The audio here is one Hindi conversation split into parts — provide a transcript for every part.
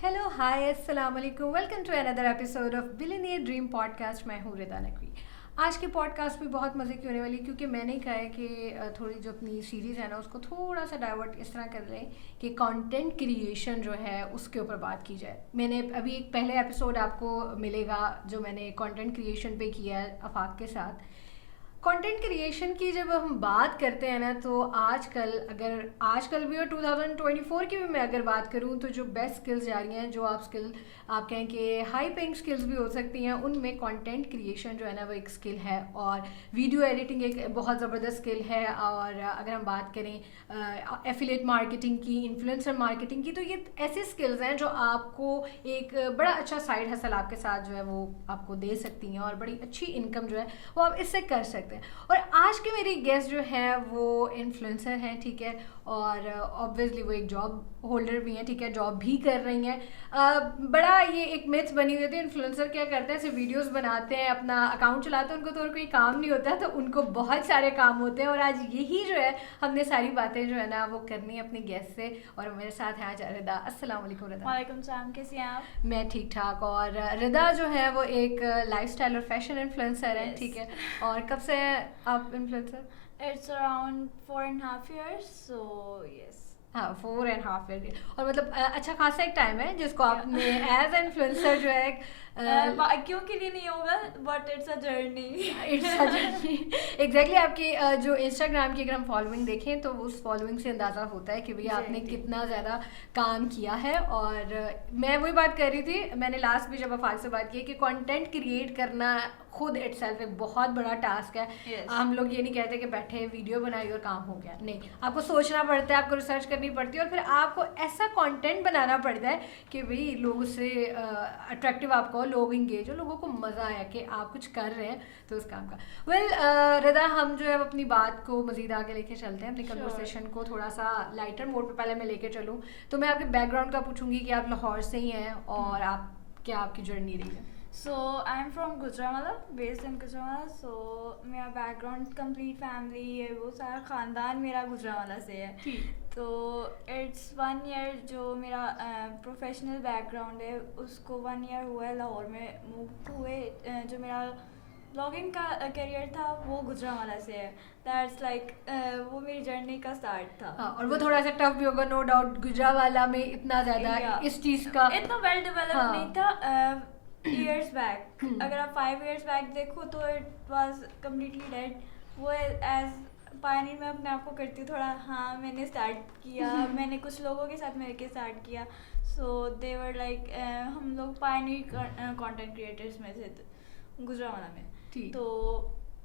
हेलो हाय अस्सलाम वालेकुम welcome to another episode of billionaire dream podcast. मैं हूँ रिदा नकवी। आज के पॉडकास्ट में बहुत मज़े की होने वाली, क्योंकि मैंने कहा है कि थोड़ी जो अपनी सीरीज़ है ना उसको थोड़ा सा डाइवर्ट इस तरह कर लें कि कंटेंट क्रिएशन जो है उसके ऊपर बात की जाए। मैंने अभी एक पहले एपिसोड आपको मिलेगा जो मैंने कंटेंट क्रिएशन पे किया है आफाक के साथ। कंटेंट क्रिएशन की जब हम बात करते हैं ना, तो आजकल भी और 2024 की भी मैं अगर बात करूं तो जो बेस्ट स्किल्स जा रही हैं, जो आप कहें कि हाई पेइंग स्किल्स भी हो सकती हैं, उनमें कंटेंट क्रिएशन जो है ना वो एक स्किल है। और वीडियो एडिटिंग एक बहुत ज़बरदस्त स्किल है। और अगर हम बात करें एफिलिएट मार्केटिंग की, इन्फ्लुएंसर मार्केटिंग की, तो ये ऐसे स्किल्स हैं जो आपको एक बड़ा अच्छा साइड हसल आपके साथ जो है वो आपको दे सकती हैं और बड़ी अच्छी इनकम जो है वो आप इससे कर सकते हैं। और आज के मेरी गेस्ट जो है वो इन्फ्लुएंसर हैं, ठीक है। और ऑब्वियसली वो एक जॉब होल्डर भी हैं, ठीक है, जॉब भी कर रही हैं। बड़ा ये एक मिथ बनी हुई थी, इन्फ्लुएंसर क्या करते हैं, सिर्फ वीडियोस बनाते हैं, अपना अकाउंट चलाते हैं, उनको तो और कोई काम नहीं होता, तो उनको बहुत सारे काम होते हैं। और आज यही जो है हमने सारी बातें जो है ना वो करनी है अपनी गेस्ट से। और मेरे साथ है आज रिदा। अस्सलाम वालेकुम रिदा। वालेकुम सलाम, कैसी हैं आप? मैं ठीक ठाक। और रिदा जो है वो एक लाइफस्टाइल और फैशन इन्फ्लुएंसर है, Yes. ठीक है। और कब से हैं आप influencer? It's around 4.5 years, so yes. हाँ, 4.5 ईयर। और मतलब अच्छा खासा एक टाइम है जिसको Yeah. आपने एज इन्फ्लुएंसर जो है क्यों के लिए नहीं होगा, but it's a journey. It's exactly आपकी जो इंस्टाग्राम की अगर हम फॉलोइंग देखें तो उस फॉलोइंग से अंदाज़ा होता है कि भैया आपने Exactly. कितना ज़्यादा काम किया है। और मैं वही बात कर रही थी, मैंने लास्ट भी जब आफाक से बात की कि कंटेंट क्रिएट करना खुद इटसेल्फ एक बहुत बड़ा टास्क है। Yes. हम लोग ये नहीं कहते कि बैठे वीडियो बनाई और काम हो गया, नहीं, आपको सोचना पड़ता है, आपको रिसर्च करनी पड़ती है और फिर आपको ऐसा कंटेंट बनाना पड़ता है कि भाई लोग उससे अट्रैक्टिव आपको, लोग इंगेज हो, लोगों को मज़ा आया कि आप कुछ कर रहे हैं तो उस काम का। रिदा, हम जो है अपनी बात को मज़ीद आगे लेके चलते हैं, अपनी Sure. कन्वर्सेशन को थोड़ा सा लाइटर मोड पे पहले मैं लेके चलूँ। तो मैं आपके बैकग्राउंड का पूछूंगी कि आप लाहौर से ही हैं और आप क्या आपकी जर्नी रही है। So I'm from Gujranwala, based in Gujranwala. So मेरा बैकग्राउंड कंप्लीट फैमिली है, वो सारा ख़ानदान मेरा गुजरांवाला से है. तो इट्स 1 ईयर जो मेरा प्रोफेशनल बैकग्राउंड है उसको 1 ईयर हुआ है लाहौर में मूव हुए. जो मेरा ब्लॉगिंग का करियर था वो गुजरांवाला से है. दैट्स लाइक वो मेरी जर्नी का स्टार्ट था. हाँ, और वो थोड़ा सा टफ भी होगा, नो डाउट। गुजरांवाला में इतना ज़्यादा Yeah. इस चीज़ का इतना वेल डेवलप हाँ. नहीं था. ईयर्स बैक, अगर आप 5 years बैक देखो तो इट वाज कम्प्लीटली डेड. वो एज पायनियर मैं अपने आप को करती हूँ थोड़ा. हाँ, मैंने स्टार्ट किया, मैंने कुछ लोगों के साथ मिलकर स्टार्ट किया. सो दे वर लाइक हम लोग पायनियर कंटेंट क्रिएटर्स में थे गुजरांवाला में. ठीक. तो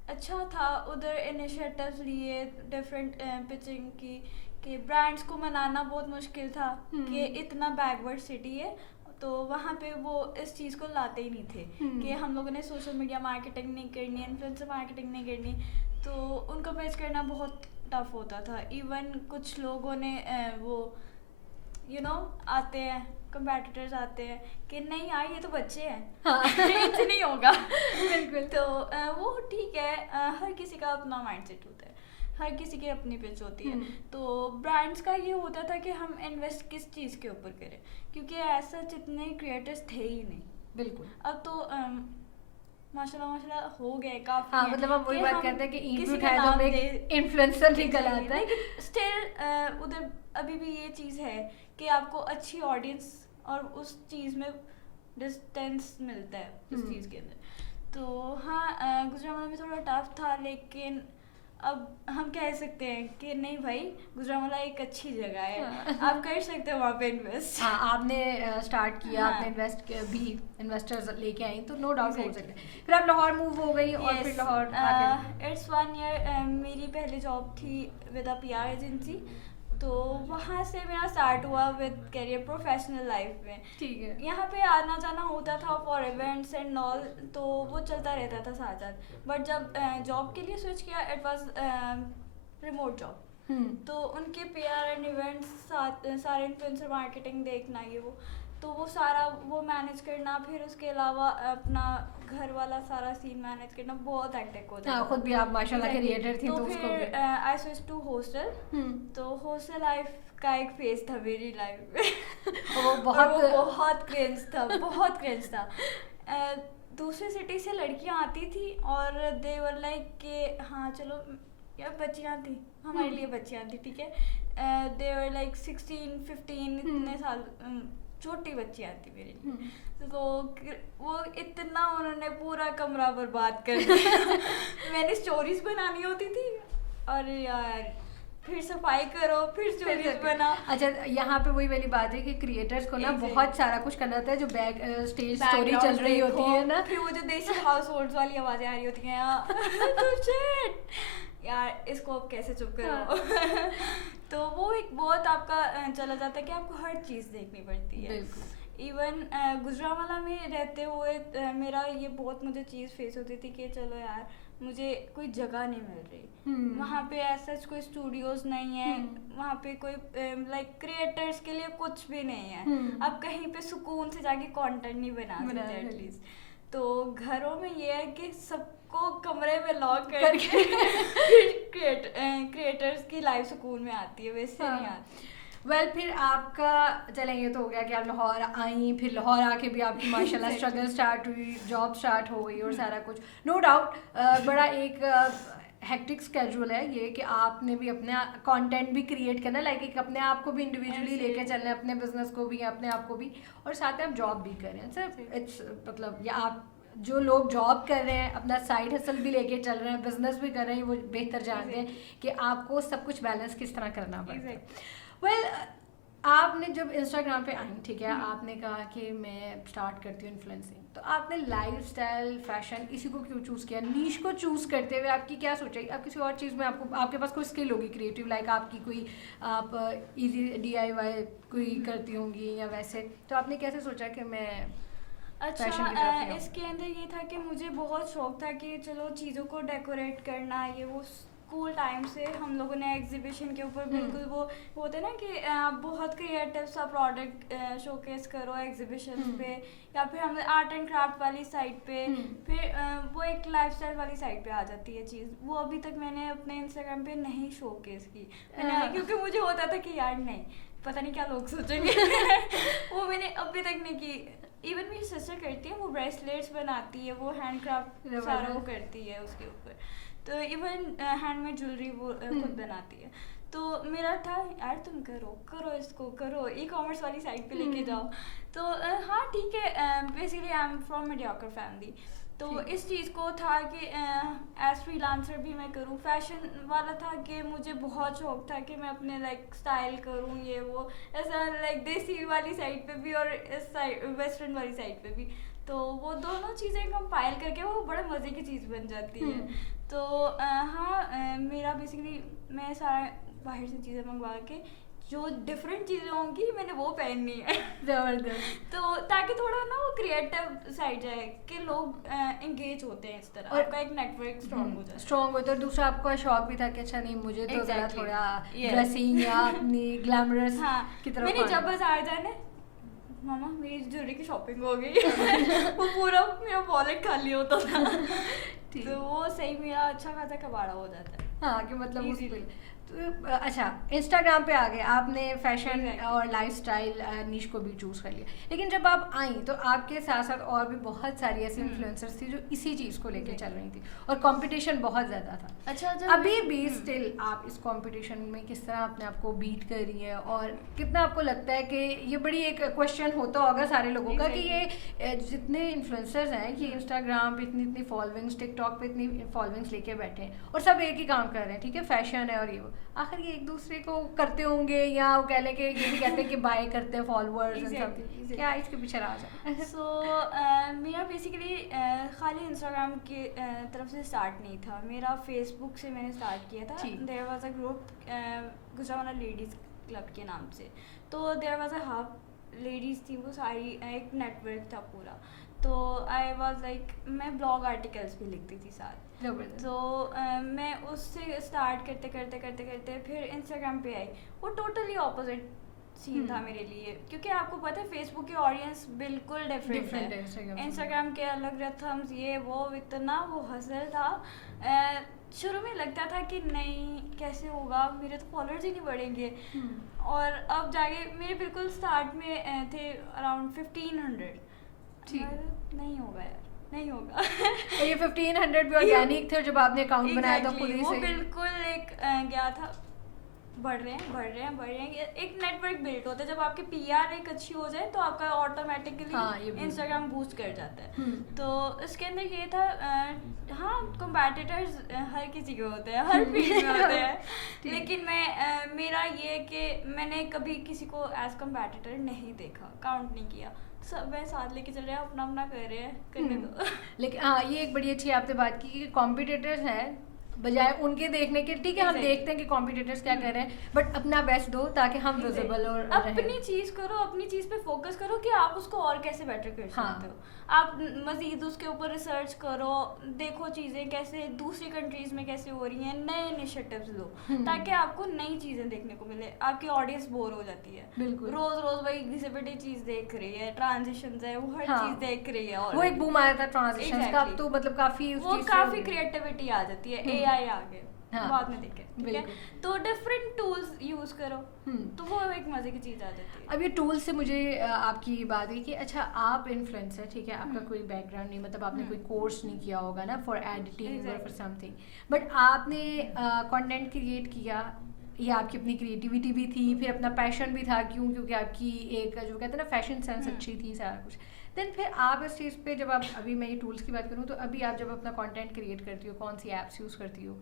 अच्छा था, उधर इनिशिएटिव्स लिए डिफरेंट पिचिंग की कि ब्रांड्स को मनाना बहुत मुश्किल था कि इतना बैकवर्ड सिटी है, तो वहाँ पे वो इस चीज़ को लाते ही नहीं थे कि हम लोगों ने सोशल मीडिया मार्केटिंग नहीं करनी, इन्फ्लुएंसर मार्केटिंग नहीं करनी. तो उनको पेज करना बहुत टफ होता था. इवन कुछ लोगों ने वो आते हैं, कंपेटिटर्स आते हैं कि नहीं यार ये तो बच्चे हैं, हाँ. इनसे नहीं होगा. बिल्कुल. तो वो ठीक है. हर किसी का अपना माइंडसेट होता है, हर किसी की अपनी पिच होती है. तो ब्रांड्स का ये होता था कि हम इन्वेस्ट किस चीज़ के ऊपर करें, क्योंकि ऐसा जितने क्रिएटर्स थे ही नहीं. बिल्कुल. अब तो माशाल्लाह हो गए काफ़ी. हाँ, मतलब हम वही बात करते हैं कि ईंट किसी उठाए का तो नाम हमें दे- इन्फ्लुएंसर निकल आता है. लेकिन स्टिल उधर अभी भी ये चीज़ है कि आपको अच्छी ऑडियंस और उस चीज़ में डिस्टेंस मिलता है उस चीज़ के अंदर. तो हाँ, गुजरांवाला में थोड़ा टफ था, लेकिन अब हम कह सकते हैं कि नहीं भाई, गुजरांवाला एक अच्छी जगह है. हाँ. आप कर सकते हो वहाँ पे इन्वेस्ट. हाँ, आपने स्टार्ट किया, हाँ. आपने भी इन्वेस्टर्स लेके आई, तो नो डाउट हो Exactly. सकता है. फिर आप लाहौर मूव हो गई और फिर लाहौर आके इट्स 1 ईयर. मेरी पहली जॉब थी विद अ PR एजेंसी. तो वहाँ से मेरा स्टार्ट हुआ विद करियर प्रोफेशनल लाइफ में. ठीक है. यहाँ पे आना जाना होता था फॉर इवेंट्स एंड ऑल, तो वो चलता रहता था साथ साथ. बट जब जॉब के लिए स्विच किया, इट वाज रिमोट जॉब. तो उनके PR एंड इवेंट्स सारे इन्फ्लुएंसर मार्केटिंग देखना, ये तो वो सारा वो मैनेज करना, फिर उसके अलावा अपना घर वाला सारा सीन मैनेज करना बहुत हेक्टिक होता हाँ, था. खुद भी आप माशाल्लाह क्रिएटर थी, तो उसको फिर भी आई स्विच टू हॉस्टल. तो हॉस्टल लाइफ का एक फेज था मेरी लाइफ में वो बहुत क्रिंज था, बहुत क्रिंज था। दूसरी सिटी से लड़कियां आती थी और दे वर लाइक के हाँ चलो यार, बच्चियां थी हमारे लिए, बच्चियां थी ठीक है, दे वर लाइक 16-15 इतने साल, छोटी बच्चियां थी मेरे लिए। तो वो इतना उन्होंने पूरा कमरा बर्बाद कर दिया मैंने स्टोरीज बनानी होती थी और यार फिर सफाई करो, फिर स्टोरीज बना। अच्छा, यहाँ पे वही वाली बात है कि क्रिएटर्स को ना बहुत सारा कुछ करना होता है, जो बैक स्टेज स्टोरी चल रही होती है ना, फिर वो जो देसी हाउस होल्ड वाली आवाजें आ रही होती हैं तो शिट यार इसको अब कैसे चुप करो तो वो एक बहुत आपका चला जाता है कि आपको हर चीज़ देखनी पड़ती है। इवन गुजरांवाला में रहते हुए मेरा ये बहुत मुझे चीज़ फेस होती थी कि चलो यार मुझे कोई जगह नहीं मिल रही, वहाँ पे ऐसा कोई स्टूडियोज नहीं है, वहाँ पे कोई लाइक क्रिएटर्स के लिए कुछ भी नहीं है, आप कहीं पे सुकून से जाके कंटेंट नहीं बना सकते एटलीस्ट। तो घरों में ये है कि सबको कमरे में लॉक करके क्रिएटर्स की लाइफ सुकून में आती है, वैसे नहीं आती। वेल फिर आपका चलें, ये तो हो गया कि आप लाहौर आई, फिर लाहौर आके भी आपकी माशाल्लाह स्ट्रगल स्टार्ट हुई, जॉब स्टार्ट हो गई और सारा कुछ, नो डाउट बड़ा एक हेक्टिक स्केड्यूल है ये कि आपने भी अपने कंटेंट भी क्रिएट करना, लाइक एक अपने आप को भी इंडिविजुअली लेके चलना है, अपने बिजनेस को भी, अपने आप को भी, और साथ में आप जॉब भी कर रहे हैं। सर इट्स मतलब, या आप जो लोग जॉब कर रहे हैं अपना साइड हसल भी लेके चल रहे हैं, बिजनेस भी कर रहे हैं, वो बेहतर जानते हैं कि आपको सब कुछ बैलेंस किस तरह करना पड़ता है। वेल आपने जब इंस्टाग्राम पे आई, ठीक है, आपने कहा कि मैं स्टार्ट करती हूँ इन्फ्लुएंसिंग, तो आपने लाइफस्टाइल फैशन इसी को क्यों चूज़ किया? नीश को चूज़ करते हुए आपकी क्या सोचा? आप किसी और चीज़ में आपके पास कोई स्किल होगी क्रिएटिव, लाइक आपकी कोई आप इजी DIY कोई करती होंगी या वैसे, तो आपने कैसे सोचा कि मैं अच्छा इसके अंदर ये था कि मुझे बहुत शौक था कि चलो चीज़ों को डेकोरेट करना, ये वो स्कूल टाइम से हम लोगों ने एग्जीबिशन के ऊपर बिल्कुल वो होते ना कि बहुत क्रिएटिव सा प्रोडक्ट शोकेस करो एग्जीबिशंस पे, या फिर हम आर्ट एंड क्राफ्ट वाली साइड पे, फिर वो एक लाइफस्टाइल वाली साइड पे आ जाती है चीज़। वो अभी तक मैंने अपने इंस्टाग्राम पे नहीं शोकेस की, क्योंकि मुझे होता था कि यार नहीं पता नहीं क्या लोग सोचेंगे वो मैंने अभी तक नहीं की। इवन मेरी सिस्टर करती है, वो ब्रेसलेट्स बनाती है, वो हैंड क्राफ्ट सारा वो करती है उसके ऊपर, तो इवन हैंडमेड ज्वेलरी वो खुद बनाती है। तो मेरा था यार तुम करो इसको करो, ई-कॉमर्स वाली साइट पे लेके जाओ। तो हाँ ठीक है, basically I am from mediocre family, तो इस चीज़ को था कि एज फ्रीलांसर भी मैं करूँ। फैशन वाला था कि मुझे बहुत शौक था कि मैं अपने लाइक स्टाइल करूँ, ये वो ऐसा लाइक देसी वाली साइड पे भी और इस साइड वेस्टर्न वाली साइड पे भी, तो वो दोनों चीज़ें कंपाइल करके वो बड़े मज़े की चीज़ बन जाती है। तो हाँ मेरा बेसिकली मैं सारा बाहर से चीज़ें मंगवा के जो डिफरेंट चीज़ें होंगी मैंने वो पहननी है जबरदस्त। तो ताकि थोड़ा ना वो क्रिएटिव साइड जाए कि लोग एंगेज होते हैं इस तरह, और आपका एक नेटवर्क स्ट्रॉन्ग हो जाता है। स्ट्रॉन्ग होता है। दूसरा आपका शौक भी था कि अच्छा नहीं मुझे तो ज़रा थोड़ा ड्रेसिंग या अपनी ग्लैमरस की तरफ, मैंने जब बाजार जाने मामा मेरी ज्वेलरी की शॉपिंग हो गई वो पूरा मेरा वॉलेट खाली होता था तो वो सही मेरा अच्छा खासा कबाड़ा हो जाता है। हाँ कि मतलब तो अच्छा इंस्टाग्राम पे आ गए आपने, फैशन और लाइफस्टाइल नीश को भी चूज़ कर लिया, लेकिन जब आप आई तो आपके साथ साथ और भी बहुत सारी ऐसी इन्फ्लुएंसर्स थी जो इसी चीज़ को लेके चल रही थी और कंपटीशन बहुत ज़्यादा था। अच्छा अभी भी स्टिल आप इस कंपटीशन में किस तरह अपने आप को बीट कर रही है, और कितना आपको लगता है कि ये बड़ी एक क्वेश्चन होता होगा सारे लोगों का कि ये जितने इन्फ्लुएंसर्स हैं कि इंस्टाग्राम पे इतनी फॉलोइंग्स, टिकटॉक पे इतनी फॉलोइंग्स लेके बैठे हैं और सब एक ही काम कर रहे हैं, ठीक है, फैशन है और ये वो, आखिर ये एक दूसरे को करते होंगे या वो कह लें कि ये भी कहते हैं कि बाय करते हैं फॉलोअर्स एंड सब, क्या इसके पीछे राज है? सो मेरा बेसिकली खाली इंस्टाग्राम की तरफ से स्टार्ट नहीं था, मेरा फेसबुक से मैंने स्टार्ट किया था। There was a group Gujranwala ladies club के नाम से, तो there was a hub, ladies थी वो सारी, एक नेटवर्क था पूरा। तो आई वाज लाइक मैं ब्लॉग आर्टिकल्स भी लिखती थी साथ, तो मैं उससे स्टार्ट करते फिर इंस्टाग्राम पे आई। वो टोटली ऑपोजिट सीन था मेरे लिए, क्योंकि आपको पता है फेसबुक की ऑडियंस बिल्कुल डिफरेंट है, इंस्टाग्राम के अलग रथम्स, ये वो इतना वो हसल था। शुरू में लगता था कि नहीं कैसे होगा, मेरे तो फॉलोअर्स ही नहीं बढ़ेंगे, और अब जाके मेरे बिल्कुल स्टार्ट में थे अराउंड 1500। नहीं होगा यार, नहीं होगा। ये 1500 भी ऑर्गेनिक थे, और जब आपने अकाउंट बनाया था खुद ही वो से? बिल्कुल एक गया था, बढ़ रहे हैं। एक नेटवर्क बिल्ड होता है, जब आपकी पीआर एक अच्छी हो जाए तो आपका ऑटोमेटिकली इंस्टाग्राम बूस्ट कर जाता है। तो इसके अंदर ये था, हाँ कॉम्पिटिटर्स हर किसी के होते हैं, हर फील्ड में होते हैं, लेकिन मेरा ये है कि मैंने कभी किसी को एज कॉम्पिटिटर नहीं देखा, काउंट नहीं किया, सब मैं साथ लेके चल रहे हैं, अपना कर रहे हैं, करने दो। लेकिन हाँ, ये एक बड़ी अच्छी आपने बात की कि कॉम्पिटिटर्स हैं, बजाय उनके देखने के, ठीक है हम देखते हैं कि कॉम्पिटिटर्स क्या कर रहे हैं, बट अपना बेस्ट दो ताकि हम विजिबल और अपनी चीज करो, अपनी चीज पे फोकस करो कि आप उसको और कैसे बेटर कर सकते हो। आप मजीद उसके ऊपर रिसर्च करो, देखो चीजें कैसे दूसरी कंट्रीज में कैसे हो रही हैं, नए इनिशिएटिव्स लो, ताकि आपको नई चीजें देखने को मिले। आपकी ऑडियंस बोर हो जाती है, रोज वही घिसे-पिटी चीज देख रही है, ट्रांजिशंस है, वो हर चीज देख रही है, और वो एक बूम आया था ट्रांजिशंस का, अब तो मतलब काफी क्रिएटिविटी आ जाती है, एआई आ गए बाद में देखे, ठीक है, तो डिफरेंट टूल्स यूज करो, तो वो एक मजे की चीज आ जाती है। अब ये टूल से मुझे आपकी बात है कि अच्छा आप इन्फ्लुएंसर, ठीक है, आपका कोई बैकग्राउंड नहीं, मतलब आपने कोई कोर्स नहीं किया होगा ना फॉर एडिटिंग और फॉर समथिंग, बट आपने कंटेंट क्रिएट किया, ये आपकी अपनी क्रिएटिविटी भी थी, फिर अपना पैशन भी था, क्योंकि आपकी एक जो कहते हैं ना फैशन सेंस अच्छी थी, सारा कुछ। देन फिर आप इस चीज़ पे जब आप, अभी मैं ये टूल्स की बात करूँ तो अभी आप जब अपना कंटेंट क्रिएट करती हो, कौन सी ऐप्स यूज़ करती हो,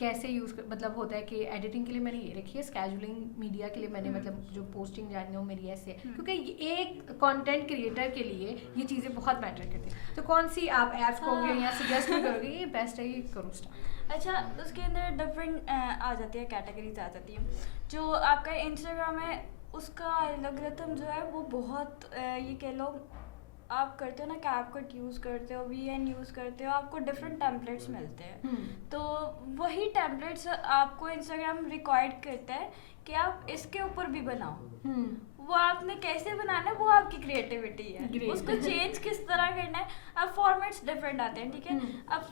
कैसे मतलब होता है कि एडिटिंग के लिए मैंने ये रखी है, स्केजुलिंग मीडिया के लिए मैंने मतलब जो पोस्टिंग जाननी हो मेरी ऐसे है, क्योंकि एक कंटेंट क्रिएटर के लिए ये चीज़ें बहुत मैटर करती हैं। तो कौन सी आप ऐप्स कहोगे या सजेस्ट भी करोगे ये बेस्ट है, ये करो स्टार्ट? अच्छा, उसके अंदर डिफरेंट आ जाती है, कैटेगरीज आ जाती है। जो आपका इंस्टाग्राम है उसका एल्गोरिथम जो है वो बहुत ये कह लो, आप करते हो ना कैपकट यूज़ करते हो, वीएन यूज़ करते हो, आपको डिफरेंट टेम्पलेट्स मिलते हैं, तो वही टेम्पलेट्स आपको इंस्टाग्राम रिक्वायर्ड करता है कि आप इसके ऊपर भी बनाओ। वो आपने कैसे बनाना है वो आपकी क्रिएटिविटी है, उसको चेंज किस तरह करना है। अब फॉर्मेट्स डिफरेंट आते हैं, ठीक है, अब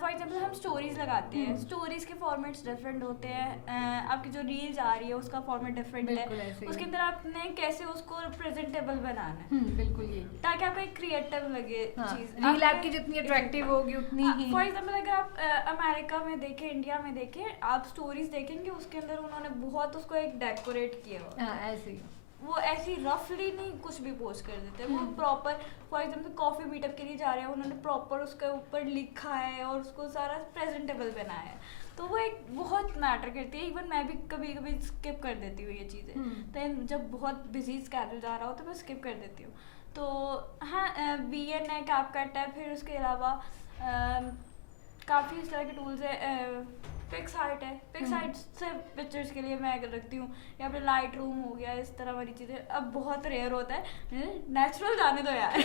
फॉर एग्जांपल हम स्टोरीज लगाते हैं, स्टोरीज के फॉर्मेट्स डिफरेंट होते हैं, आपकी जो रील्स आ रही है उसका फॉर्मेट डिफरेंट है, उसके अंदर आपने कैसे उसको प्रेजेंटेबल बनाना है, बिल्कुल ये, ताकि आपको एक क्रिएटिव लगे चीज, रील आपकी जितनी अट्रैक्टिव होगी उतनी ही। फॉर एग्जांपल अगर आप अमेरिका में देखें, इंडिया में देखें, आप स्टोरीज देखेंगे उसके अंदर उन्होंने बहुत उसको एक डेकोरेट किया हुआ, ऐसे वो ऐसी रफली नहीं कुछ भी पोस्ट कर देते, वो proper, for example coffee meetup के लिए जा रहे हैं, उन्होंने प्रॉपर उसके ऊपर लिखा है और उसको सारा प्रेजेंटेबल बनाया है, तो वो एक बहुत मैटर करती है। इवन मैं भी कभी कभी स्किप कर देती हूँ ये चीज़ें, तो जब बहुत बिजी स्केड्यूल जा रहा हो तो मैं स्किप कर देती हूँ। तो हाँ, वीएन है, कैपकट है, फिर उसके अलावा काफ़ी इस तरह के टूल्स है, पिक्सआर्ट है, पिक्सआर्ट से पिक्चर्स के लिए मैं रखती हूँ, या फिर लाइट रूम हो गया, इस तरह वाली चीज़ें। अब बहुत रेयर होता है, नेचुरल जाने दो यार।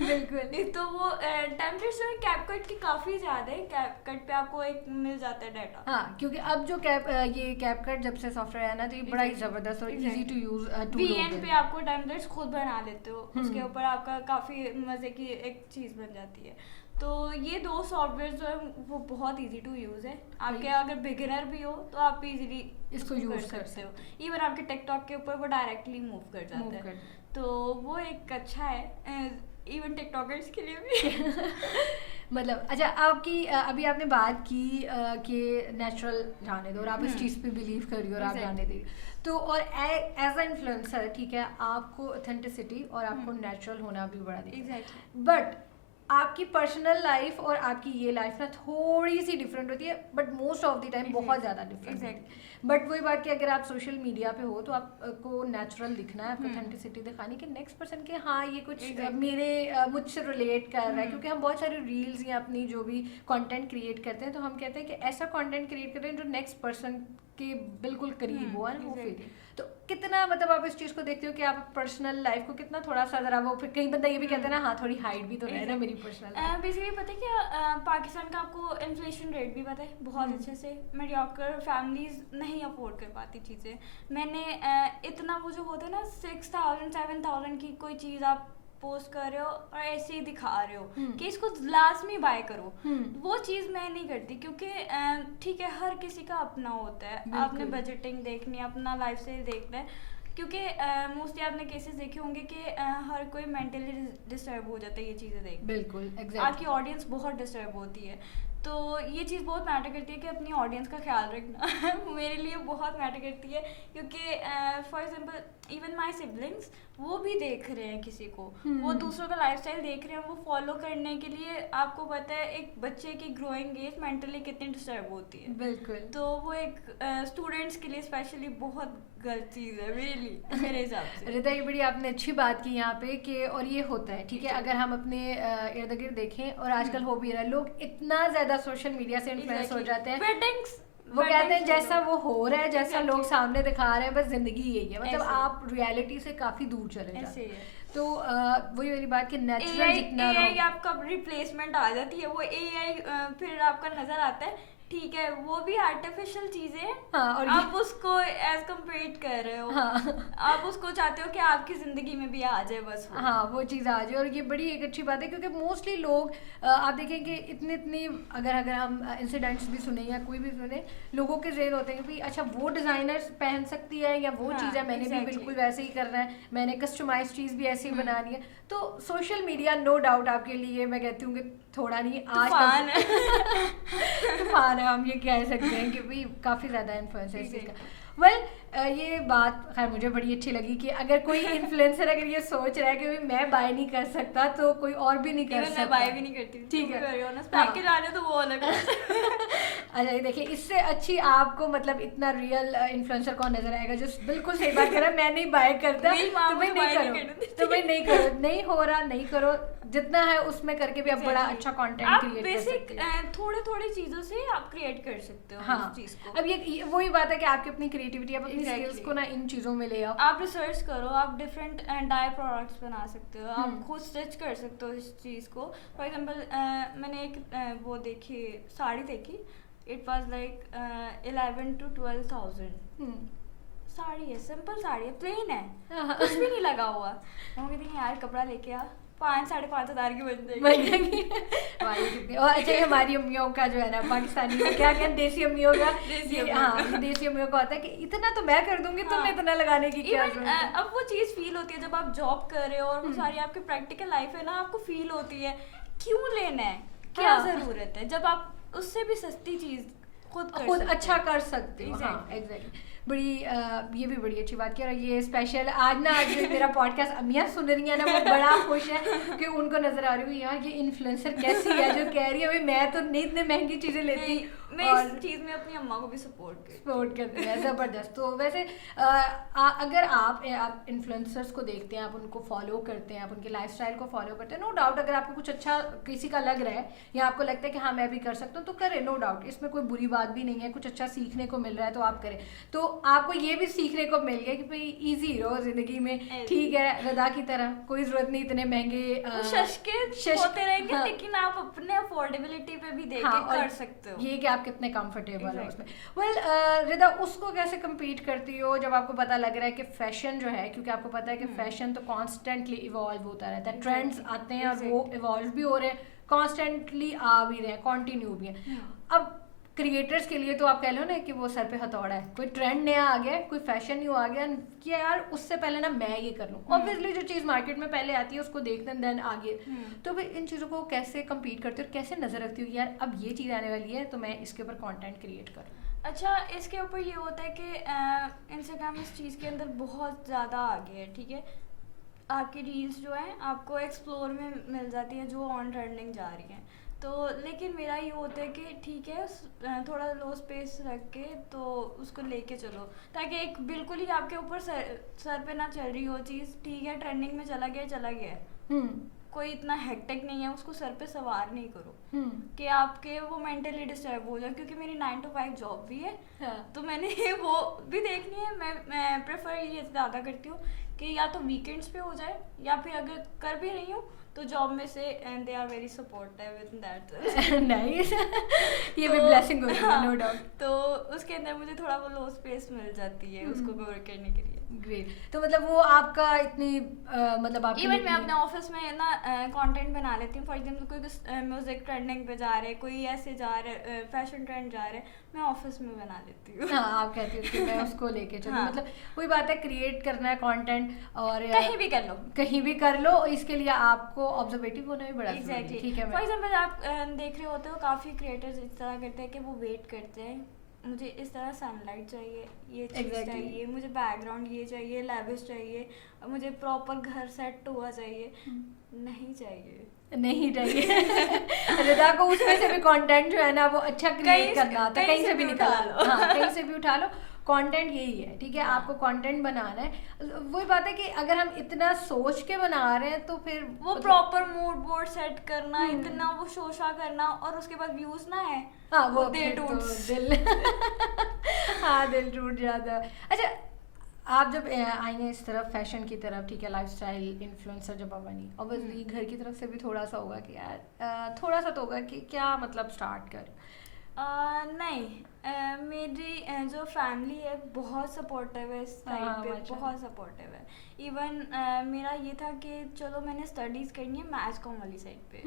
बिल्कुल, तो वो टेम्पलेट्स जो है कैपकट की काफ़ी ज़्यादा है, कैपकट पे आपको एक मिल जाता है डाटा। हाँ, क्योंकि अब जो ये कैपकट जब से सॉफ्टवेयर है ना, तो ये बड़ा ही ज़बरदस्त और इजी टू यूज़ टूल हो गया। वीएन पे आपको टेम्पलेट्स खुद बना लेते हो, उसके ऊपर आपका काफ़ी मज़े की एक चीज़ बन जाती है। तो ये दो सॉफ्टवेयर जो है वो बहुत इजी टू यूज़ है, आपके अगर बिगिनर भी हो तो आप इजीली इसको यूज़ कर सकते हो। इवन आपके टिकटॉक के ऊपर वो डायरेक्टली मूव कर जाता है, तो वो एक अच्छा है इवन टिकटॉकर्स के लिए भी। मतलब अच्छा, आपकी अभी आपने बात की कि नेचुरल जाने दो और आप इस चीज़ पे बिलीव कर रही हो और आप जाने दे, तो और एज अ इन्फ्लुएंसर, ठीक है, आपको ऑथेंटिसिटी और आपको नेचुरल होना भी बड़ा दिखता है, बट आपकी पर्सनल लाइफ और आपकी ये लाइफ ना थोड़ी सी डिफरेंट होती है, but most of the time बहुत ज़्यादा डिफरेंट है। बट वही बात कि अगर आप सोशल मीडिया पे हो तो आपको नेचुरल दिखना है, आपको ऑथेंटिसिटी दिखानी कि नेक्स्ट पर्सन के हाँ ये कुछ मुझसे रिलेट कर रहा है, क्योंकि हम बहुत सारे रील्स या अपनी जो भी कंटेंट क्रिएट करते हैं तो हम कहते हैं कि ऐसा कंटेंट क्रिएट करें जो नेक्स्ट पर्सन के बिल्कुल करीब हो, वो फील। तो कितना मतलब आप इस चीज़ को देखते हो कि आप पर्सनल लाइफ को कितना थोड़ा सा जरा, वो फिर कई बंदा ये भी कहते हैं ना, हाँ थोड़ी हाइड भी तो रहे ना मेरी पर्सनल। बेसिकली पता है क्या, पाकिस्तान का आपको इन्फ्लेशन रेट भी पता है बहुत अच्छे से, मीडियोकर फैमिलीज नहीं अफोर्ड कर पाती चीज़ें। मैंने इतना वो जो होता है ना 6,000 7,000 की कोई चीज़ आप पोस्ट कर रहे हो और ऐसे ही दिखा रहे हो कि इसको लाजमी बाय करो, वो चीज़ मैं नहीं करती, क्योंकि ठीक है हर किसी का अपना होता है, आपने बजटिंग देखनी है, अपना लाइफस्टाइल देखना है, क्योंकि मोस्टली आपने केसेस देखे होंगे कि हर कोई मेंटली डिस्टर्ब हो जाता है ये चीज़ें देख, बिल्कुल आपकी ऑडियंस बहुत डिस्टर्ब होती है, तो ये चीज़ बहुत मैटर करती है कि अपनी ऑडियंस का ख्याल रखना मेरे लिए बहुत मैटर करती है, क्योंकि for example even my siblings वो भी देख रहे हैं किसी को, वो दूसरों का लाइफस्टाइल देख रहे हैं, वो फॉलो करने के लिए, आपको पता है एक बच्चे की ग्रोइंग एज मेंटली कितनी डिस्टर्ब होती है, बिल्कुल, तो वो एक स्टूडेंट्स के लिए स्पेशली बहुत गलत चीज़ है मेरे हिसाब से। रिदा ये बड़ी आपने अच्छी बात की यहाँ पे कि और ये होता है ठीक है, अगर हम अपने इर्द गिर्द देखें और आजकल हो भी रहा है, लोग इतना ज़्यादा सोशल मीडिया से इन्फ्लुएंस हो जाते हैं, वो कहते हैं जैसा वो हो रहा है, जैसा लोग सामने दिखा रहे हैं, बस जिंदगी यही है, मतलब आप रियलिटी से काफी दूर चले जाते हैं। तो वही वाली बात कि नेचुरल जितना AI आपका रिप्लेसमेंट आ जाती है, वो AI फिर आपका नजर आता है, ठीक है वो भी आर्टिफिशियल चीजें हैं, हाँ, और आप उसको एज कम्पेयर कर रहे हो, हाँ, आप उसको चाहते हो कि आपकी जिंदगी में भी आ जाए, बस हाँ वो चीज़ आ जाए, और ये बड़ी एक अच्छी बात है, क्योंकि मोस्टली लोग आप देखें कि इतनी अगर हम इंसिडेंट्स भी सुने या कोई भी सुने, लोगों के ज़हन होते हैं कि भाई अच्छा वो डिज़ाइनर पहन सकती है या वो चीज़ है, मैंने भी बिल्कुल वैसे ही करना है, मैंने कस्टमाइज चीज़ भी ऐसी ही बनानी है। तो सोशल मीडिया नो डाउट आपके लिए मैं कहती हूँ कि थोड़ा नहीं आज तूफान है, हम ये कह सकते हैं कि भाई काफ़ी ज़्यादा इन्फ्लुएंस है इस चीज़ का। वेल ये बात खैर मुझे बड़ी अच्छी लगी कि अगर कोई इन्फ्लुएंसर अगर ये सोच रहा है कि मैं बाय नहीं कर सकता तो कोई और भी नहीं कर सकता, मैं बाय भी नहीं करती, ठीक है, पैकेज आने तो वो अलग अच्छा ये देखिए, इससे अच्छी आपको मतलब इतना रियल इन्फ्लुएंसर कौन नजर आएगा जो बिल्कुल सही बात कर रहा है, मैं नहीं बाय करता, तो भाई नहीं करो, तो भाई नहीं करो, नहीं हो रहा नहीं करो, जितना है उसमें करके भी आप बड़ा अच्छा कंटेंट क्रिएट कर सकते हैं, थोड़ी चीजों से आप क्रिएट कर सकते हो। हाँ, उस चीज को। अब ये वही बात है कि आपकी अपनी क्रिएटिविटी, आप अपनी स्किल्स को ना इन चीजों में ले आओ, आप रिसर्च करो, आप डिफरेंट डाई प्रोडक्ट्स बना सकते हो, आप खुद स्टिच कर सकते हो इस चीज को। फॉर एग्जांपल मैंने एक वो देखी साड़ी देखी, it was like 11 to 12,000 sari है, सिंपल साड़ी है, प्लेन है, कुछ भी नहीं लगा हुआ, मैं कहती यार कपड़ा लेके आ 5-5,500 की बन जाएगी और अच्छा हमारी अम्मियों का जो है ना पाकिस्तानी में क्या कहते हैं, देसी अम्मियों का, हाँ देसी अम्मियों का होता है कि इतना तो मैं कर दूंगी, तुम्हें इतना लगाने की क्या जरूरत। अब वो चीज़ फील होती है जब आप जॉब कर रहे हो और वो सारी आपकी प्रैक्टिकल लाइफ है ना, आपको फील होती है क्यों लेना है, क्या जरूरत है, जब आप उससे भी सस्ती चीज खुद अच्छा कर सकते हो। हाँ एग्जैक्टली, बड़ी ये भी बड़ी अच्छी बात की, और ये स्पेशल आज मेरा पॉडकास्ट अम्मियाँ सुन रही है ना, वो बड़ा खुश है कि उनको नजर आ रही है यार ये इन्फ्लुएंसर कैसी है जो कह रही है भाई मैं तो नहीं इतने महंगी चीजें लेती, मैं इस चीज में अपनी अम्मा को भी सपोर्ट करते हैं, जबरदस्त। तो वैसे अगर आप इन्फ्लुएंसर्स को देखते हैं, आप उनको फॉलो करते हैं, आप उनके लाइफस्टाइल को फॉलो करते हैं, नो डाउट अगर आपको कुछ अच्छा किसी का लग रहा है या आपको लगता है कि हाँ मैं भी कर सकता हूँ तो करें, नो डाउट, इसमें कोई बुरी बात भी नहीं है, कुछ अच्छा सीखने को मिल रहा है तो आप करें। तो आपको ये भी सीखने को मिल गया कि भाई ईजी रहो जिंदगी में, ठीक है, रदा की तरह कोई जरूरत नहीं इतने महंगे होते रहेंगे, लेकिन आप अपने अफोर्डेबिलिटी पे भी देख के कर सकते हो, ये कि आप कितने कंफर्टेबल हो उसमें। वेल रिदा उसको कैसे कम्पीट करती हो जब आपको पता लग रहा है कि फैशन जो है, क्योंकि आपको पता है कि फैशन तो कॉन्स्टेंटली इवॉल्व होता रहता है, ट्रेंड्स आते हैं और वो इवॉल्व भी हो रहे हैं, कॉन्स्टेंटली आ भी रहे हैं, कॉन्टिन्यू भी हैं। अब क्रिएटर्स के लिए तो आप कह लो ना कि वो सर पे हथौड़ा है, कोई ट्रेंड नया आ गया, कोई फैशन न्यू आ गया कि यार उससे पहले ना मैं ये कर लूँ, ऑब्वियसली जो चीज़ मार्केट में पहले आती है उसको देखते हैं देन आगे, तो भाई इन चीज़ों को कैसे कम्पीट करते हो, कैसे नज़र रखती हो यार अब ये चीज़ आने वाली है तो मैं इसके ऊपर कॉन्टेंट क्रिएट करूँ। अच्छा, इसके ऊपर ये होता है कि इंस्टाग्राम इस चीज़ के अंदर बहुत ज़्यादा आगे है, ठीक है, आपकी रील्स जो है आपको एक्सप्लोर में मिल जाती हैं जो ऑन ट्रेंडिंग जा रही हैं, तो लेकिन मेरा ये होता है कि ठीक है थोड़ा लो स्पेस रख के तो उसको लेके चलो, ताकि एक बिल्कुल ही आपके ऊपर सर पे ना चल रही हो चीज़, ठीक है ट्रेंडिंग में चला गया, कोई इतना हेक्टिक नहीं है, उसको सर पे सवार नहीं करो कि आपके वो मेंटली डिस्टर्ब हो जाए, क्योंकि मेरी 9 to 5 जॉब भी है, तो मैंने वो भी देखनी है, मैं प्रेफर ये ज़्यादा करती हूँ कि या तो वीकेंड्स पे हो जाए, या फिर अगर कर भी रही हूँ तो जॉब में से, and they are very supportive with that, nice, ये भी ब्लेसिंग होती है नो डाउट। तो उसके अंदर मुझे थोड़ा वो लो स्पेस मिल जाती है उसको कवर करने के लिए। ग्रेट। तो मतलब वो आपका इतनी मतलब आपके इवन मैं अपने ऑफिस में ना कंटेंट बना लेती हूँ। फॉर एग्जांपल कोई म्यूजिक ट्रेंडिंग पे जा रहे, कोई ऐसे जा रहे, फैशन ट्रेंड जा रहे, मैं ऑफिस में बना लेती हूँ। हाँ, आप कहती हो कि मैं उसको लेके चलूँ। हाँ। मतलब वही बात है, क्रिएट करना है कंटेंट और कहीं भी कर लो, कहीं भी कर लो, इसके लिए आपको ऑब्जर्वेटिव होना भी बड़ा जरूरी है। ठीक है। फॉर एग्जांपल आप देख रहे होते हो काफ़ी क्रिएटर्स इस तरह करते हैं कि वो वेट करते हैं, मुझे इस तरह सनलाइट चाहिए, ये चीज़ चाहिए, मुझे बैकग्राउंड ये चाहिए, लैविश चाहिए, मुझे प्रॉपर घर सेट हुआ चाहिए। नहीं चाहिए रिदा को उसमें से भी कंटेंट जो है ना वो अच्छा क्रिएट करना आता है, कहीं से भी निकाल लो। हाँ, कहीं से भी उठा लो, कंटेंट यही है। ठीक है, आपको कंटेंट बनाना है। वही बात है कि अगर हम इतना सोच के बना रहे हैं तो फिर वो प्रॉपर मूड बोर्ड सेट करना, इतना वो शोशा करना और उसके बाद व्यूज ना है, हाँ वो दिल तो टूट दिल हाँ दिल टूट जाता है। अच्छा, आप जब आएंगे इस तरफ फैशन की तरफ, ठीक है, लाइफस्टाइल इन्फ्लुएंसर जब आप बनी, ऑब्वियसली घर की तरफ से भी थोड़ा सा होगा कि यार थोड़ा सा तो होगा कि क्या मतलब स्टार्ट कर। नहीं, मेरी जो फैमिली है बहुत सपोर्टिव है इस साइड पे, बहुत सपोर्टिव है। इवन मेरा ये था कि चलो मैंने स्टडीज़ करनी है मैथ्स कॉम वाली साइड पे,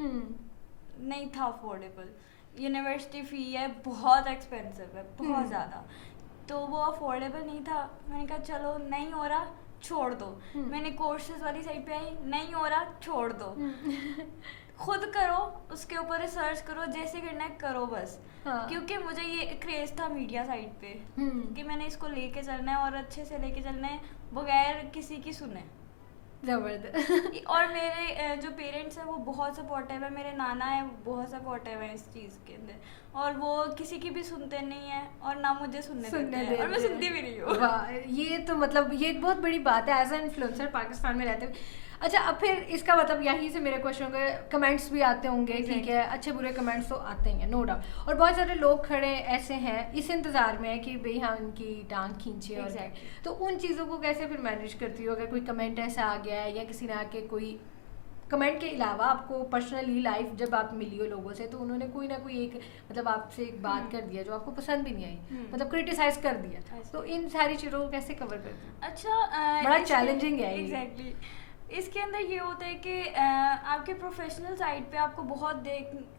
नहीं था अफोर्डेबल। यूनिवर्सिटी फ़ी है बहुत एक्सपेंसिव है, बहुत ज़्यादा, तो वो अफोर्डेबल नहीं था। मैंने कहा चलो नहीं हो रहा, छोड़ दो। मैंने कोर्सेज वाली साइड पे आई, नहीं हो रहा, छोड़ दो। खुद करो, उसके ऊपर रिसर्च करो, जैसे करना है करो बस। हाँ। क्योंकि मुझे ये क्रेज था मीडिया साइड पे कि मैंने इसको लेके चलना है और अच्छे से लेके चलना है बगैर किसी की सुने। जबरदस्त। और मेरे जो पेरेंट्स हैं वो बहुत सपोर्टिव है, मेरे नाना है वो बहुत सपोर्टिव है इस चीज़ के अंदर, और वो किसी की भी सुनते नहीं है और ना मुझे सुनने देते हैं, और मैं सुनती भी नहीं हूँ। ये तो मतलब ये एक बहुत बड़ी बात है एज एन इन्फ्लुएंसर पाकिस्तान में रहते हुए। अच्छा, अब फिर इसका मतलब यहीं से मेरे क्वेश्चन के कमेंट्स भी आते होंगे, ठीक है, अच्छे बुरे कमेंट्स तो आते ही हैं, नो डाउट, और बहुत सारे लोग खड़े ऐसे हैं इस इंतज़ार में है कि भाई हाँ उनकी टांग खींचे और तो उन चीज़ों को कैसे फिर मैनेज करती हो? अगर कोई कमेंट ऐसा आ गया है या किसी ने आके कोई कमेंट के अलावा आपको पर्सनली लाइफ जब आप मिली हो लोगों से तो उन्होंने कोई ना कोई एक मतलब आपसे एक बात कर दिया जो आपको पसंद भी नहीं आई, मतलब क्रिटिसाइज कर दिया, तो इन सारी चीज़ों को कैसे कवर करती हो? अच्छा, बड़ा चैलेंजिंग है एग्जैक्टली। इसके अंदर ये होता है कि आपके प्रोफेशनल साइड पे आपको बहुत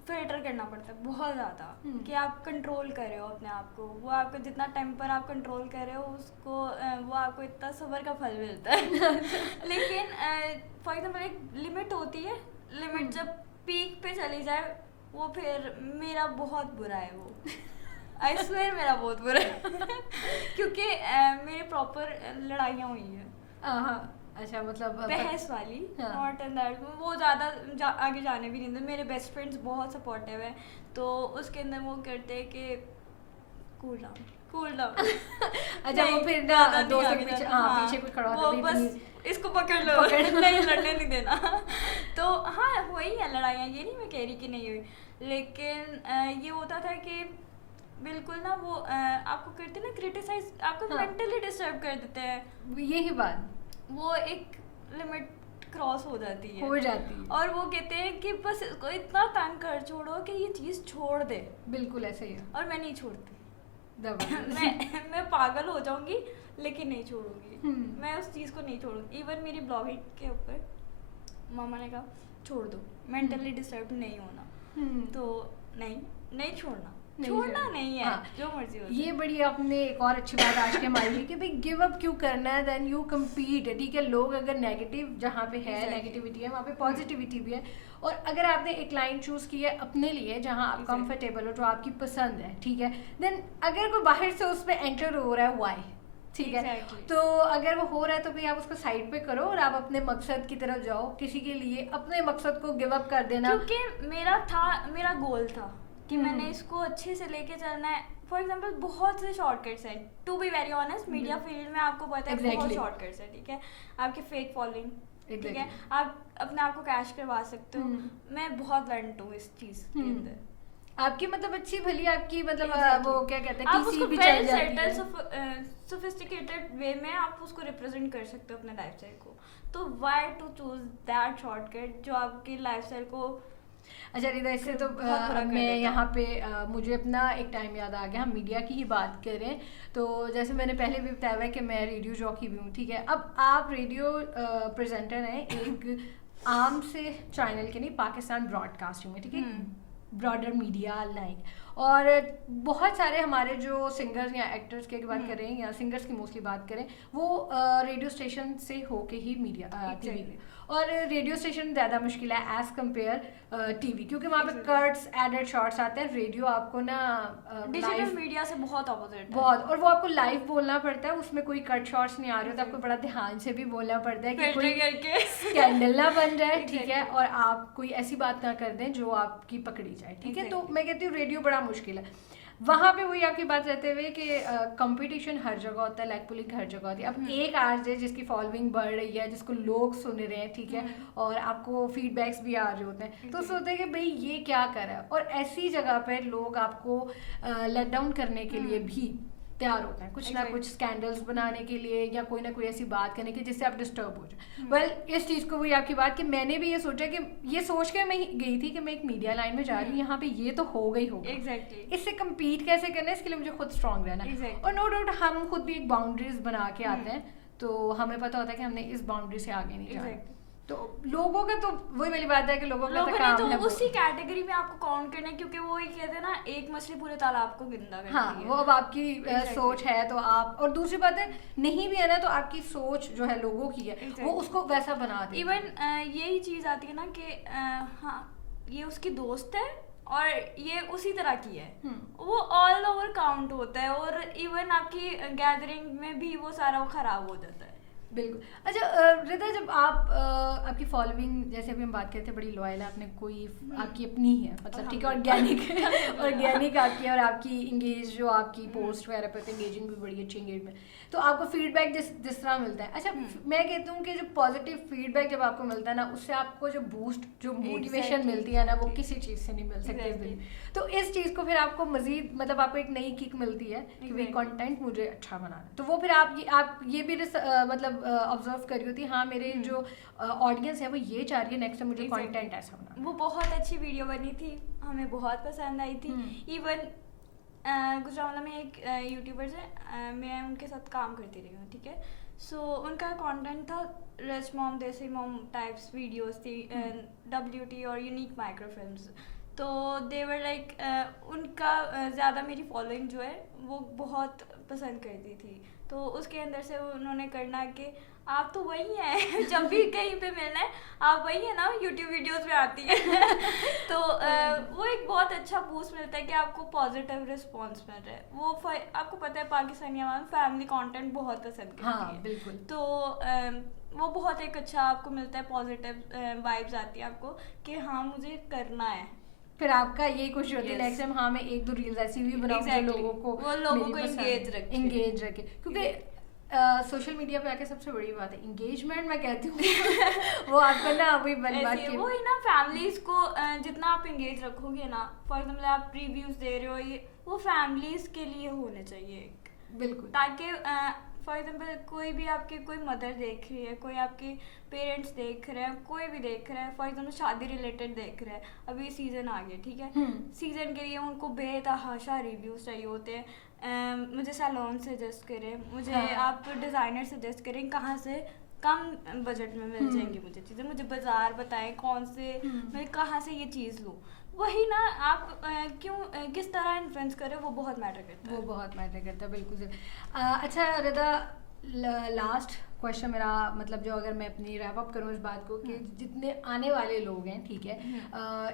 फिल्टर करना पड़ता है बहुत ज़्यादा, कि आप कंट्रोल कर रहे हो अपने आप को, वो आपका जितना टेम्पर आप कंट्रोल कर रहे हो उसको वो आपको इतना सब्र का फल मिलता है। लेकिन फॉर एग्जाम्पल एक लिमिट होती है, लिमिट जब पीक पे चली जाए वो फिर मेरा बहुत बुरा है वो। आई स्वेयर मेरा बहुत बुरा है। क्योंकि मेरे प्रॉपर लड़ाइयाँ हुई हैं। अच्छा, मतलब बहस वाली, नॉट इन दैट, वो ज़्यादा आगे जाने भी नहीं देते। मेरे बेस्ट फ्रेंड्स बहुत सपोर्टिव है, तो उसके अंदर वो करते हैं कि कूल डाउन। अच्छा, वो फिर ना दोस्त के पीछे पीछे कोई खड़ा होता है, बस इसको पकड़ लो, नहीं लड़ने नहीं देना। तो हाँ वही है लड़ाइयाँ, ये नहीं मैं कह रही कि नहीं हुई, लेकिन ये होता था कि बिल्कुल ना वो आपको करते ना क्रिटिसाइज, आपको मेंटली डिस्टर्ब कर देते हैं। यही बात, वो एक लिमिट क्रॉस हो जाती है और वो कहते हैं कि बस इसको इतना तंग कर छोड़ो कि ये चीज़ छोड़ दे। बिल्कुल ऐसे ही है, और मैं नहीं छोड़ती। मैं पागल हो जाऊंगी लेकिन नहीं छोड़ूंगी। मैं उस चीज़ को नहीं छोड़ूंगी। इवन मेरी ब्लॉगिंग के ऊपर मामा ने कहा छोड़ दो, मेंटली डिस्टर्ब नहीं होना, तो नहीं छोड़ना नहीं है, जो मर्जी हो। ये बड़ी आपने एक और अच्छी बात आज के हमारी कि भाई गिव अप क्यों करना है, देन यू कम्पीट। ठीक है, लोग अगर नेगेटिव जहाँ पे है नेगेटिविटी है वहाँ पे पॉजिटिविटी भी है, और अगर आपने एक लाइन चूज की है अपने लिए जहाँ आप कंफर्टेबल हो, जो आपकी पसंद है, ठीक है, देन अगर कोई बाहर से उसमें एंटर हो रहा है वाई, ठीक है, तो अगर वो हो रहा है तो भाई आप उसको साइड पे करो और आप अपने मकसद की तरफ जाओ। किसी के लिए अपने मकसद को गिव अप कर देना, क्योंकि मेरा गोल था कि मैंने इसको अच्छे से लेके चलना है। फॉर एग्जाम्पल बहुत से शॉर्टकट्स हैं, to be very honest, media field में आपको पता है बहुत शॉर्टकट्स है, ठीक है, आपकी फेक फॉलोइंग, ठीक है, आप अपने आप को कैश करवा सकते हो। मैं बहुत लर्नड हूँ इस चीज़ के अंदर। आपकी मतलब अच्छी भली आपकी मतलब वो क्या कहते हैं, किसी भी चल जाती है, सोफिस्टिकेटेड वे में आप उसको रिप्रेजेंट कर सकते हो अपने लाइफस्टाइल को। तो why to choose that shortcut जो आपकी लाइफस्टाइल को अच्छा रिदा, इससे तो बहुत बुरा कर मैं देता। यहाँ पे मुझे अपना एक टाइम याद आ गया, हम मीडिया की ही बात करें तो जैसे मैंने पहले भी बताया हुआ है कि मैं रेडियो जॉकी भी हूँ, ठीक है। अब आप रेडियो प्रेजेंटर हैं एक आम से चैनल के, नहीं, पाकिस्तान ब्रॉडकास्टिंग में, ठीक है, ब्रॉडर मीडिया लाइक। और बहुत सारे हमारे जो सिंगर्स या एक्टर्स की बात करें या सिंगर्स की मोस्टली बात करें, वो रेडियो स्टेशन से होके ही मीडिया टीवी में, और रेडियो स्टेशन ज़्यादा मुश्किल है एज़ कम्पेयर टीवी, क्योंकि वहाँ पे कट्स एडेड शॉर्ट्स आते हैं। रेडियो आपको ना डिजिटल मीडिया से बहुत ऑपोजिट बहुत, और वो आपको लाइव बोलना पड़ता है, उसमें कोई कट शॉट्स नहीं आ रहे हो तो आपको बड़ा ध्यान से भी बोलना पड़ता है कि कोई स्कैंडल ना बन जाए, ठीक है, और आप कोई ऐसी बात ना कर दें जो आपकी पकड़ी जाए, ठीक है। तो मैं कहती हूँ रेडियो बड़ा मुश्किल है। वहाँ पे वही आपकी बात रहते हुए कि कंपटीशन हर जगह होता है, लाइक पुलिंग हर जगह होती है। अब एक आरजे जिसकी फॉलोइंग बढ़ रही है, जिसको लोग सुन रहे हैं, ठीक है, और आपको फीडबैक्स भी आ रहे होते हैं, तो सोचते हैं कि भाई ये क्या कर रहा है, और ऐसी जगह पर लोग आपको लेट डाउन करने के लिए भी तैयार होते हैं, कुछ ना कुछ स्कैंडल्स बनाने के लिए या कोई ना कोई ऐसी बात करने के जिससे आप डिस्टर्ब हो जाए। वेल, इस चीज़ को वही आपकी बात कि मैंने भी ये सोचा कि ये सोच के मैं गई थी कि मैं एक मीडिया लाइन में जा रही हूँ, यहाँ पे ये तो हो गई होगा, इससे कम्पीट कैसे करना है, इसके लिए मुझे खुद स्ट्रांग रहना, और नो डाउट हम खुद भी एक बाउंड्रीज बना के आते हैं, तो हमें पता होता है कि हमने इस बाउंड्री से आगे नहीं जाना। तो लोगों का तो वही वाली बात है कि लोगों का काम तो है उसी कैटेगरी में आपको काउंट करना है, क्योंकि वो ही कहते हैं ना, एक मछली पूरे तालाब को गंदा करती है। हाँ, वो अब आपकी सोच है तो आप, और दूसरी बात है नहीं भी है ना, तो आपकी सोच जो है लोगों की है वो उसको वैसा बना दे। इवन यही चीज आती है ना कि हाँ ये उसकी दोस्त है और ये उसी तरह की है, वो ऑल ओवर काउंट होता है, और इवन आपकी गैदरिंग में भी वो सारा वो खराब हो जाता है। बिल्कुल। अच्छा रिदा, जब आप आपकी फॉलोइंग, जैसे अभी हम बात करते हैं, बड़ी लॉयल है, आपने कोई आपकी अपनी है, मतलब ठीक है, ऑर्गेनिक ऑर्गेनिक आपकी है, और आपकी इंगेज जो आपकी पोस्ट वगैरह पे एंगेजिंग भी बड़ी अच्छी एंगेजमेंट, तो आपको फीडबैक जिस तरह मिलता है। अच्छा, मैं कहती हूँ कि जो पॉजिटिव फीडबैक जब आपको मिलता है ना, उससे आपको जो बूस्ट, जो मोटिवेशन मिलती है ना, वो किसी चीज़ से नहीं मिल सकती। तो इस चीज़ को फिर आपको मजीद, मतलब आपको एक नई किक मिलती है कि भाई कंटेंट मुझे अच्छा बनाना है, तो वो फिर आप ये भी मतलब ऑब्जर्व करी होती है, हाँ मेरे जो ऑडियंस है वो ये चाह रही है नेक्स्ट टाइम मुझे कंटेंट ऐसा बनाना। वो बहुत अच्छी वीडियो बनी थी, हमें बहुत पसंद आई थी। इवन गुजरावाला में एक यूट्यूबर्स है, मैं उनके साथ काम करती रही हूँ, ठीक है। सो उनका कंटेंट था रिच मॉम देसी मॉम टाइप्स वीडियोस थी, WT और यूनिक माइक्रोफिल्म्स। तो दे वर लाइक, उनका ज़्यादा मेरी फॉलोइंग जो है वो बहुत पसंद करती थी, तो उसके अंदर से उन्होंने करना कि आप तो वही हैं जब भी कहीं पे मिलना है आप वही है ना, यूट्यूब वीडियोस में आती है तो वो एक बहुत अच्छा बूस्ट मिलता है कि आपको पॉजिटिव रिस्पांस मिल रहा है। वो आपको पता है पाकिस्तानी आवाम फैमिली कंटेंट बहुत पसंद करती है, बिल्कुल। तो वो बहुत एक अच्छा आपको मिलता है, पॉजिटिव वाइब्स आती है आपको कि हाँ मुझे करना है, फिर आपका यही खुशी होती है नेक्स्ट टाइम, हाँ मैं एक दो रील्स ऐसी भी बनाऊं जो लोगों को एंगेज रखे, क्योंकि सोशल मीडिया पे आके सबसे बड़ी बात है एंगेजमेंट, मैं कहती हूँ वो आपको ना वही बात वो ही ना, फैमिलीज को जितना आप एंगेज रखोगे ना, फॉर एग्जांपल आप रिव्यूज दे रहे हो, ये वो फैमिलीज के लिए होने चाहिए, बिल्कुल, ताकि फॉर एग्जांपल कोई भी आपकी कोई मदर देख रही है, कोई आपके पेरेंट्स देख रहे हैं, कोई भी देख रहा है, फॉर एग्जांपल शादी रिलेटेड देख रहा है, अभी सीजन आ गया, ठीक है, सीजन के लिए उनको बेतहाशा रिव्यूज चाहिए होते हैं, मुझे सैलून सजेस्ट करें, मुझे आप डिज़ाइनर सजेस्ट करें, कहाँ से कम बजट में मिल जाएंगी मुझे चीज़ें, मुझे बाजार बताएं कौन से, मैं कहाँ से ये चीज़ लूँ। वही ना, आप क्यों किस तरह इन्फ्लुएंस करें, वो बहुत मैटर करता है, वो बहुत मैटर करता है, बिल्कुल। अच्छा रिदा, लास्ट क्वेश्चन मेरा, मतलब जो अगर मैं अपनी रैप अप करूँ इस बात को कि जितने आने वाले लोग हैं, ठीक है,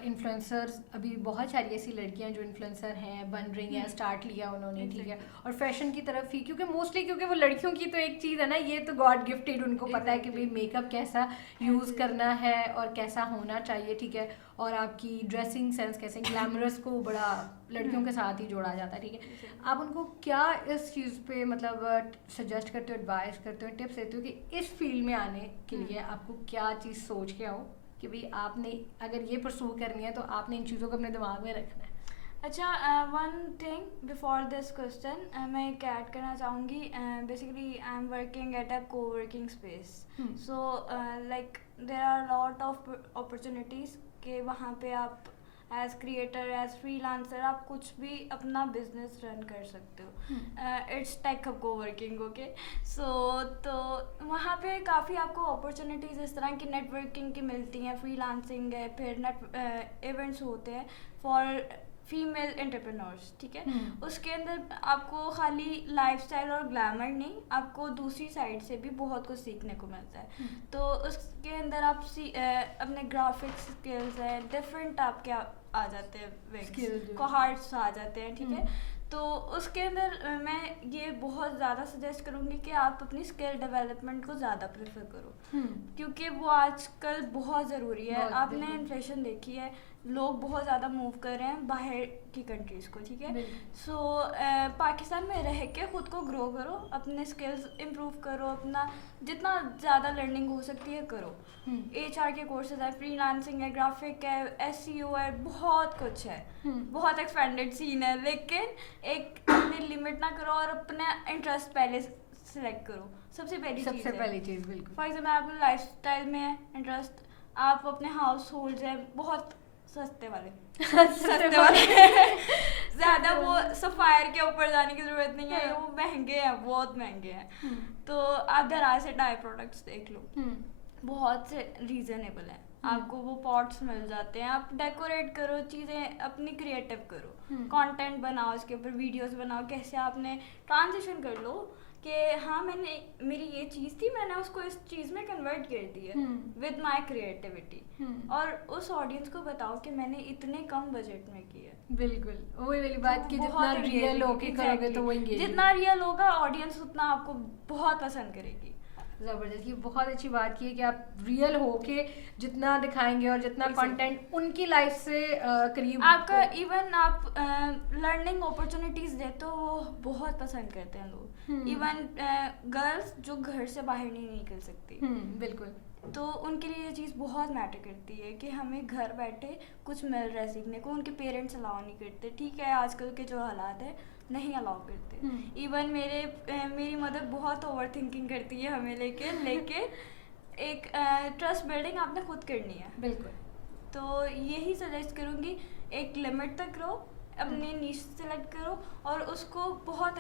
इन्फ्लुएंसर्स, अभी बहुत सारी ऐसी लड़कियां जो इन्फ्लुएंसर हैं, बन रही हैं, स्टार्ट लिया उन्होंने, ठीक है, और फैशन की तरफ ही, क्योंकि मोस्टली क्योंकि वो लड़कियों की तो एक चीज़ है ना, ये तो गॉड गिफ्टेड, उनको पता है कि भाई मेकअप कैसा यूज़ करना है और कैसा होना चाहिए, ठीक है, और आपकी ड्रेसिंग सेंस कैसे, ग्लैमरस को बड़ा लड़कियों के साथ ही जोड़ा जाता है, ठीक है। आप उनको क्या इस चीज़ पे मतलब सजेस्ट करते हो, एडवाइस करते हो, टिप्स देते हो कि इस फील्ड में आने के लिए आपको क्या चीज़ सोच के आओ कि भाई आपने अगर ये परसू करनी है तो आपने इन चीज़ों को अपने दिमाग में रखना है? अच्छा, one thing before this question मैं एक ऐड करना चाहूँगी, basically I am working at a coworking space, so like there are lot of opportunities कि वहाँ पे आप एज क्रिएटर एज फ्रीलांसर आप कुछ भी अपना बिजनेस रन कर सकते हो. It's take coworking. Okay, so तो वहाँ पे काफ़ी आपको अपॉर्चुनिटीज़ इस तरह की नेटवर्किंग की मिलती हैं. फ्रीलांसिंग है, फिर इवेंट्स होते हैं फॉर फीमेल एंटरप्रेन्योर्स. ठीक है, उसके अंदर आपको खाली लाइफस्टाइल और ग्लैमर नहीं, आपको दूसरी साइड से भी बहुत कुछ सीखने को मिलता है. तो उसके अंदर आप अपने ग्राफिक्स स्किल्स हैं, डिफरेंट आपके आ जाते हैं, कोहार्ट्स आ जाते हैं. ठीक है, तो उसके अंदर मैं ये बहुत ज़्यादा सजेस्ट करूँगी कि आप अपनी स्किल डेवलपमेंट को ज़्यादा प्रेफर करो, क्योंकि वो आजकल बहुत ज़रूरी है. आपने इन्फ्लेशन देखी है, लोग बहुत ज़्यादा मूव कर रहे हैं बाहर की कंट्रीज़ को. ठीक है, सो पाकिस्तान में रह के ख़ुद को ग्रो करो, अपने स्किल्स इम्प्रूव करो, अपना जितना ज़्यादा लर्निंग हो सकती है करो. HR के कोर्सेज है, फ्रीलांसिंग है, ग्राफिक है, SEO है, बहुत कुछ है, बहुत एक्सपेंडेड सीन है. लेकिन एक अपनी लिमिट ना करो और अपने इंटरेस्ट पहले सिलेक्ट करो. सबसे पहली चीज़ बिल्कुल. फॉर एग्जाम्पल आपको लाइफस्टाइल में है इंटरेस्ट, आप अपने हाउस होल्ड है बहुत सस्ते वाले ज़्यादा वो सफ़ायर के ऊपर जाने की ज़रूरत नहीं है, वो महंगे हैं, बहुत महंगे हैं. तो आप दराज से डाई प्रोडक्ट्स देख लो, बहुत से रीज़नेबल है, आपको वो पॉट्स मिल जाते हैं. आप डेकोरेट करो, चीज़ें अपनी क्रिएटिव करो, कंटेंट बनाओ, उसके ऊपर वीडियोस बनाओ. कैसे आपने ट्रांजिशन कर लो कि हाँ मैंने मेरी ये चीज़ थी, मैंने उसको इस चीज़ में कन्वर्ट कर दी है विद माय क्रिएटिविटी, और उस ऑडियंस को बताओ कि मैंने इतने कम बजट में किया. बिल्कुल वही वाली बात कि जितना रियल होके करोगे तो वो एंगेज, जितना रियल होगा ऑडियंस उतना आपको बहुत पसंद करेगी. ज़बरदस्त, ये बहुत अच्छी बात की है कि आप रियल हो के जितना दिखाएंगे और जितना कंटेंट उनकी लाइफ से करीब आपका इवन आप लर्निंग अपॉर्चुनिटीज़ दे तो वो बहुत पसंद करते हैं लोग. इवन गर्ल्स जो घर से बाहर नहीं निकल सकती, बिल्कुल, तो उनके लिए ये चीज़ बहुत मैटर करती है कि हमें घर बैठे कुछ मिल रहा है सीखने को. उनके पेरेंट्स अलाउ नहीं करते. ठीक है, आजकल के जो हालात है नहीं अलाउ करते. इवन मेरी मदर बहुत ओवर थिंकिंग करती है हमें लेकिन एक ट्रस्ट बिल्डिंग आपने खुद करनी है. बिल्कुल, तो यही सजेस्ट करूँगी, एक लिमिट तक रहो, अपने नीश सेलेक्ट करो और उसको बहुत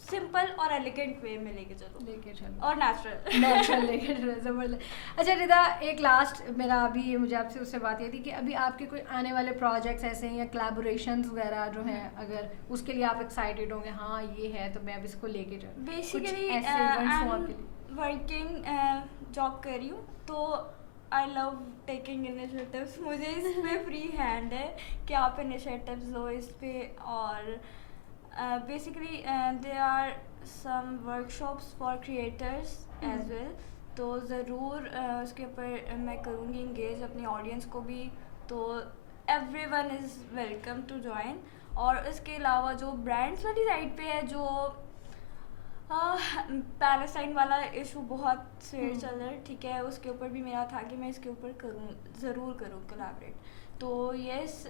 सिंपल और एलिगेंट वे में लेके चलो और नेचुरल लेके चलो. ज़बरदस्त. अच्छा रिदा, एक लास्ट मेरा अभी मुझे आपसे उससे बात ये थी कि अभी आपके कोई आने वाले प्रोजेक्ट्स ऐसे हैं या कोलैबोरेशंस वगैरह जो हैं, अगर उसके लिए आप एक्साइटेड होंगे, हाँ ये है तो मैं अब इसको लेके चलूँ. बेसिकली वर्किंग जॉब कर रही हूँ, तो आई लव टेकिंग इनिशिएटिव्स. मुझे इस पे फ्री हैंड है कि आप इनिशिएटिव्स लो इस पे. और basically there are some workshops for creators as well, तो ज़रूर उसके ऊपर मैं करूँगी इंगेज अपनी ऑडियंस को भी. तो everyone is welcome to join. और इसके अलावा जो ब्रांड्स वाली साइड पे है, जो पैलेस्टाइन वाला इशू बहुत सेर चल रहा है, ठीक है, उसके ऊपर भी मेरा था कि मैं इसके ऊपर ज़रूर करूँ कोलैबोरेट. तो यस,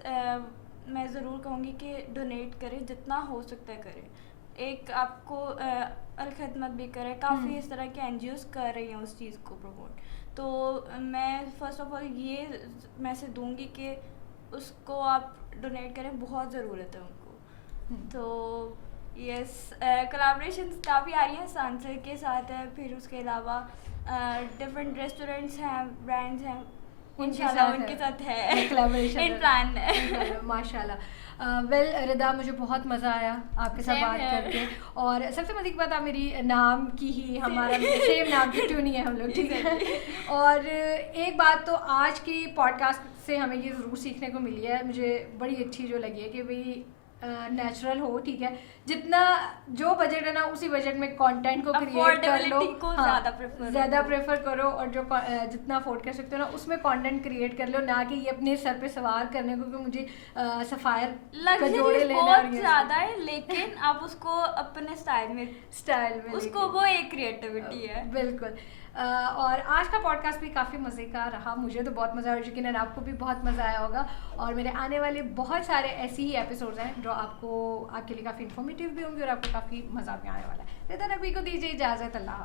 मैं ज़रूर कहूँगी कि डोनेट करें, जितना हो सकता है करें. एक आपको अलखदमत भी करें, काफ़ी इस तरह के NGOs कर रही हैं उस चीज़ को प्रमोट. तो मैं फ़र्स्ट ऑफ ऑल ये मैसेज दूँगी कि उसको आप डोनेट करें, बहुत ज़रूरत है उनको. तो यस, कोलैबोरेशंस काफ़ी आ रही हैं, सांसर के साथ है, फिर उसके अलावा डिफरेंट रेस्टोरेंट्स हैं, ब्रांड्स हैं, इंशाल्लाह उनके साथ है कोलैबोरेशन इन प्लान है. माशाल्लाह. वेल रिदा, मुझे बहुत मज़ा आया आपके साथ बात करके. और सबसे मज़े की बात है, मेरी नाम की ही हमारा सेम नाम की क्यों नहीं है हम लोग, ठीक है. और एक बात तो आज की पॉडकास्ट से हमें ये ज़रूर सीखने को मिली है, मुझे बड़ी अच्छी जो लगी है कि भाई नेचुरल हो. ठीक है, जितना जो बजट है ना उसी बजट में कंटेंट को क्रिएट कर लो, ज़्यादा प्रेफर करो, और जो जितना अफोर्ड कर सकते हो ना उसमें कंटेंट क्रिएट कर लो, ना कि ये अपने सर पे सवार करने को कि मुझे सफ़ायर का जोड़े लेना बहुत ज़्यादा है. लेकिन आप उसको अपने स्टाइल में उसको वो एक क्रिएटिविटी है. बिल्कुल. और आज का पॉडकास्ट भी काफ़ी मज़े का रहा. मुझे तो बहुत मज़ा आया, यकीनन आपको भी बहुत मज़ा आया होगा. और मेरे आने वाले बहुत सारे ऐसे ही एपिसोड्स हैं जो आपके लिए काफ़ी इन्फॉर्मेटिव भी होंगे और आपको काफ़ी मज़ा भी आने वाला है. रिदा नकवी को दीजिए इजाज़त. अल्लाह.